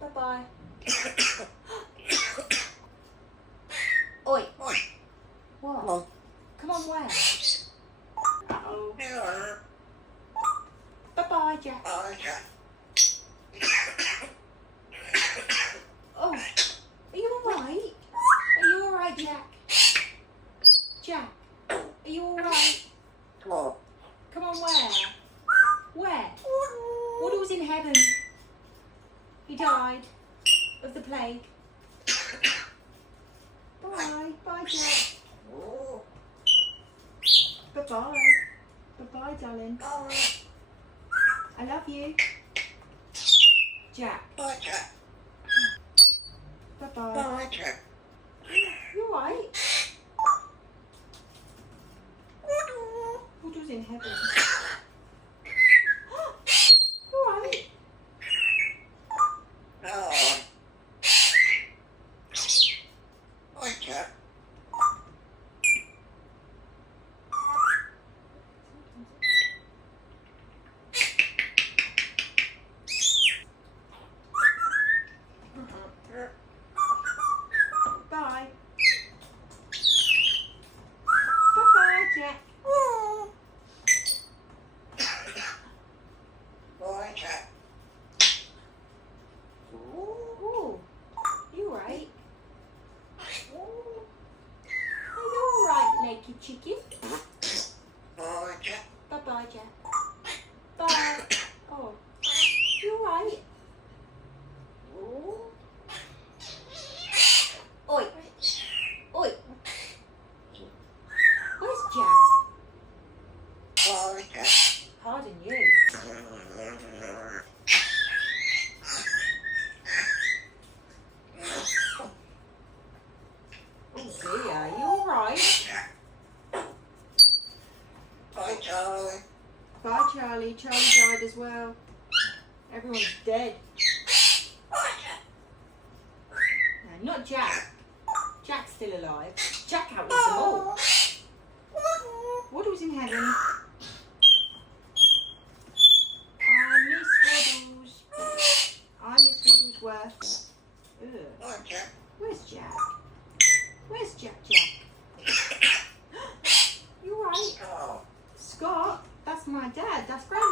Bye-bye. Oi. What? Come on, where? Uh-oh. Bye-bye, Jack. Oh, are you alright? Are you alright, Jack? Jack, are you alright? Come on, where? Where? Woody was in heaven. He died of the plague. Bye. Bye, Jack. Bye-bye. Bye-bye, darling. I love you. Jack. Bye-bye. You alright? Woody's in heaven. You alright? Bye. Bye-bye, Jack. Ooh. You alright? Are you alright, naked chicken? Bye-bye, Jack. Bye. Oh. You alright? Oi. Oi. Where's Jack? Pardon you. Oh dear, are you alright? Bye, Charlie. Charlie died as well. Everyone's dead. No, not Jack. Jack's still alive. Jack outlived them all. Woody was in heaven. I miss Woodlesworth. Where's Jack? Where's Jack? You alright? Scott? That's my dad. That's Brad.